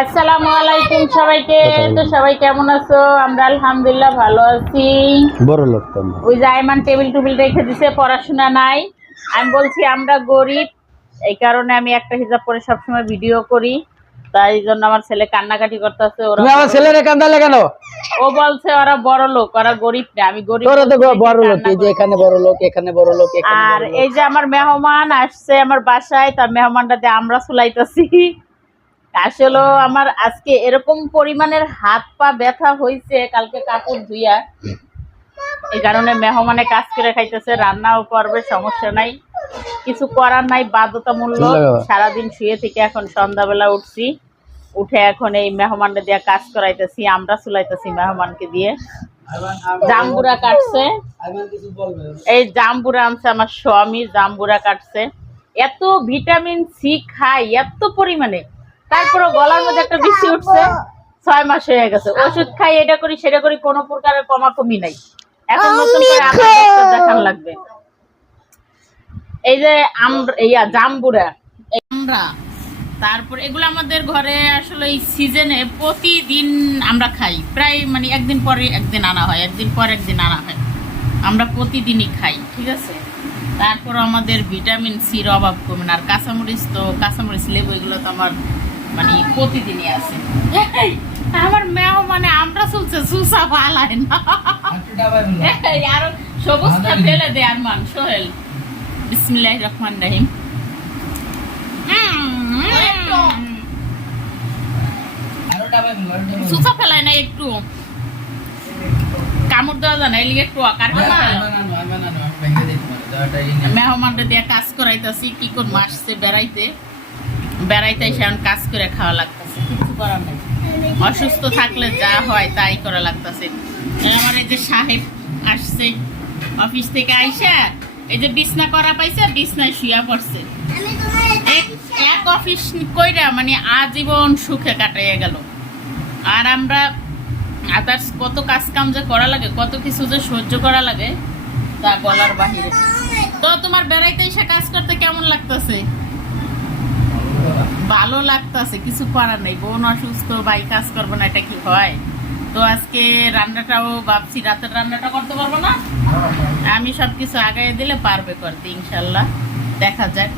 আসসালামু আলাইকুম সবাইকে। তো সবাই কেমন আছো? আমরা আলহামদুলিল্লাহ ভালো আছি। বড় লোক তো আমরা। ওই যে আইমান টেবিল টুবিল রেখে দিছে, পড়াশোনা নাই। আমি বলছি আমরা গরিব, এই কারণে আমি একটা হিজাব পরে সবসময় ভিডিও করি। তাই জন্য আমার ছেলে কান্নাকাটি করতেছে। ওরা তুমি আমার ছেলেরে কান্দালে কেন? ও বলছে ওরা বড় লোক, ওরা গরিব না। আমি গরিব। তোরা তো বড় লোক, এই যে এখানে বড় লোক, এখানে বড় লোক, এখানে আর এই যে আমার মেহমান আসছে আমার বাসায়, তার মেহমানটাতে আমরা চুলাইতেছি। আসলে আমার আজকে এরকম পরিমাণের হাত পা ব্যথা হয়েছে কালকে কাপড় ধুইয়া, এই কারণে মেহমানে কাজ করে খাইতেছে, রান্নাও করবে, সমস্যা নাই, কিছু করার নাই, বাধ্যতামূলক। সারাদিন শুয়ে থেকে এখন সন্ধ্যাবেলা উঠছি, উঠে এখন এই মেহমানটা দিয়ে কাজ করাইতেছি, আমরা চুলাইতেছি মেহমানকে দিয়ে। জাম্বুরা কাটছে, এই জাম্বুরা আনছে আমার স্বামী, জাম্বুরা কাটছে। এত ভিটামিন সি খাই এত পরিমাণে, তারপরে গলার মধ্যে একটা বিচি উঠছে, 6 মাস হয়ে গেছে। ওষুধ খাই, এটা করি সেটা করি, কোনো প্রকারের কমাকমি নাই। এখন নতুন করে আবার ডাক্তার দেখান লাগবে। এই যে জাম্বুরা, আমরা তারপর এগুলো আমাদের ঘরে আসলে এই সিজনে প্রতিদিন আমরা খাই, প্রায় মানে একদিন পরে একদিন আনা হয়, একদিন পর একদিন আনা হয়, আমরা প্রতিদিনই খাই, ঠিক আছে। তারপর আমাদের ভিটামিন সির অভাব কমে না। আর কাঁচামরিচ তো, কাঁচামরিচ লেবু এগুলো তো আমার মানে প্রতিদিনই আছে। আমার মেও মানে আমরা চলছে সুসা পালায় না, আর সবুজটা ফেলে দে। আর মান সোহেল, বিসমিল্লাহির রহমানির রহিম। সুসা ফেলায় না, একটু কামড় দেওয়া যায় না, এলিগে একটু মেহমানটা দিয়ে কাজ করাইতেছি। কি করবো, আসছে বেড়াইতে, বেড়াইতে এসে এখন কাজ করে খাওয়া লাগতেছে, কিছু করার নেই। অসুস্থ থাকলে যা হয় তাই করা লাগতেছে। আমার এই যে সাহেব আসছে অফিস থেকে আইসা, এই যে বিছনা করা পাইছে, বিছনায় শুয়া পড়ছে। এক অফিস কইরা মানে আজীবন সুখে কাটাইয়া গেল। আর আমরা আদার্স কত কাজ কাম যে করা লাগে, কত কিছু যে সহ্য করা লাগে তা বলার বাহিরে। তো তোমার বেড়াইতে এসে কাজ করতে কেমন লাগতেছে? ভালো লাগতেছে, কিছু করার নেই। বোন অসুস্থ, ভাই কাজ করবো না, এটা কি হয়? তো আজকে রান্নাটাও ভাবছি রাতের রান্নাটা করতে পারবো না, আমি সবকিছু আগায় দিলে পারবে করতে ইনশাল্লাহ, দেখা যাক।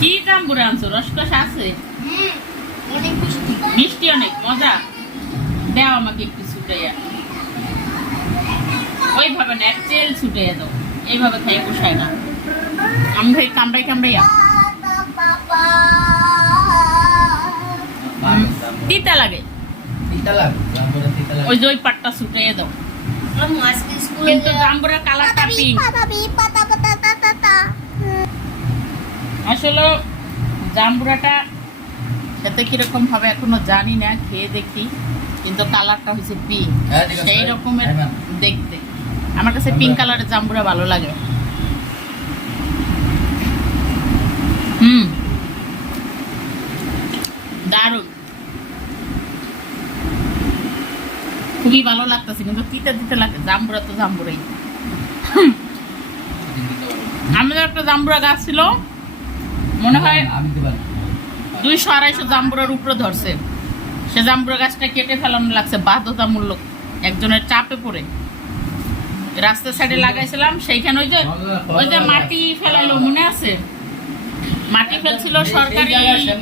কি জাম্বুরা আনছো? রসকস আছে, মিষ্টি অনেক, মজা। দাও আমাকে একটু ছুটাইয়া, ওইভাবে না, তেল ছুটাইয়া দাও, এইভাবে খাই পোষায় না। আমি ভাই কামড়াই কামড়াইয়া তিতা লাগে, ওই যে ওই পাটটা ছুটাইয়া দাও। কিন্তু জাম্বুরা কালারটা পিঙ্ক। আসলে জাম্বুরাটা খেতে কিরকম হবে এখনো জানি না, খেয়ে দেখি। কিন্তু কালারটা হচ্ছে পিঙ্ক, সেই রকমের দেখতে। আমার কাছে পিঙ্ক কালারের জাম্বুরা ভালো লাগে। দারুণ, খুবই ভালো লাগতেছে, কিন্তু তিতে তিতে লাগে। জাম্বুরা তো জাম্বুরাই। আমাদের একটা জাম্বুরা গাছ ছিল, মনে হয় 200-250 জাম্বুরার উপরে ধরছে। সে জাম্বুরা গাছটা কেটে ফেলানো লাগছে বাধ্যতামূলক, একজনের চাপে পড়ে। রাস্তার সাইডে লাগাইছিলাম, সেইখানে ওই যে মাটি ফেলাইলো, মনে আছে? মাটি ফেলছিল সরকারি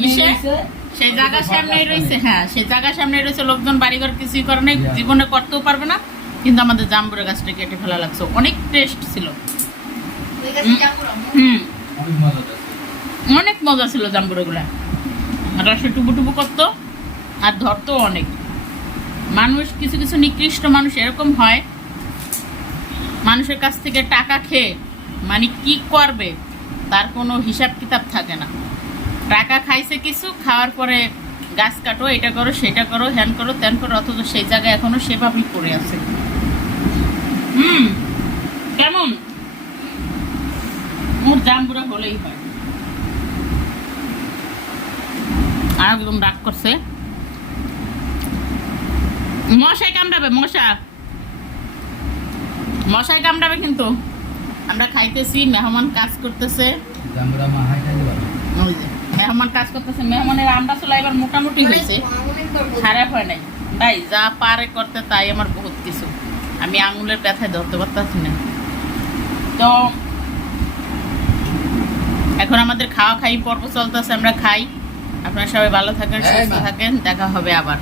ইসে, সেই জায়গা সামনেই রয়েছে। হ্যাঁ, সেই জায়গা সামনে রয়েছে, লোকজন বাড়িঘর কিছুই করে নাই, জীবনে করতেও পারবে না। কিন্তু আমাদের জাম্বুরা গাছটা কেটে ফেলা লাগছে, অনেক টেস্ট ছিল। অনেক মজা ছিল জাম্বুরা গুলা, রসে টুবু টুবু করতো আর ধরতো অনেক। মানুষ, কিছু কিছু নিকৃষ্ট মানুষ এরকম হয়, মানুষের কাছ থেকে টাকা খেয়ে মানে কি করবে তার কোনো হিসাব কিতাব থাকে না। টাকা খাইছে কিছু, খাওয়ার পরে গাছ কাটো, এটা করো সেটা করো, হ্যান করো ত্যান করো, অথচ সেই জায়গায় এখনো সেভাবেই পড়ে আছে। কেমন মোর জাম্বুরা হলেই হয়। আর একদম রাগ করছে, মশাই কামড়াবে, মশাই কামড়াবে। কিন্তু আমরা খাইতেছি, মেহমান কাজ করতেছে। মেহমান কাজ করতেছে, মেহমানের আমরা চুলা এবার মোটামুটি হয়েছে, খারাপ হয় নাই ভাই, যা পারে করতে তাই আমার বহুত কিছু, আমি আঙুলের ব্যথায় ধরতে পারতেছি না। তো এখন আমাদের খাওয়া খাই পর্ব চলতেছে, আমরা খাই। আপনারা সবাই ভালো থাকেন, সুস্থ থাকেন, দেখা হবে আবার।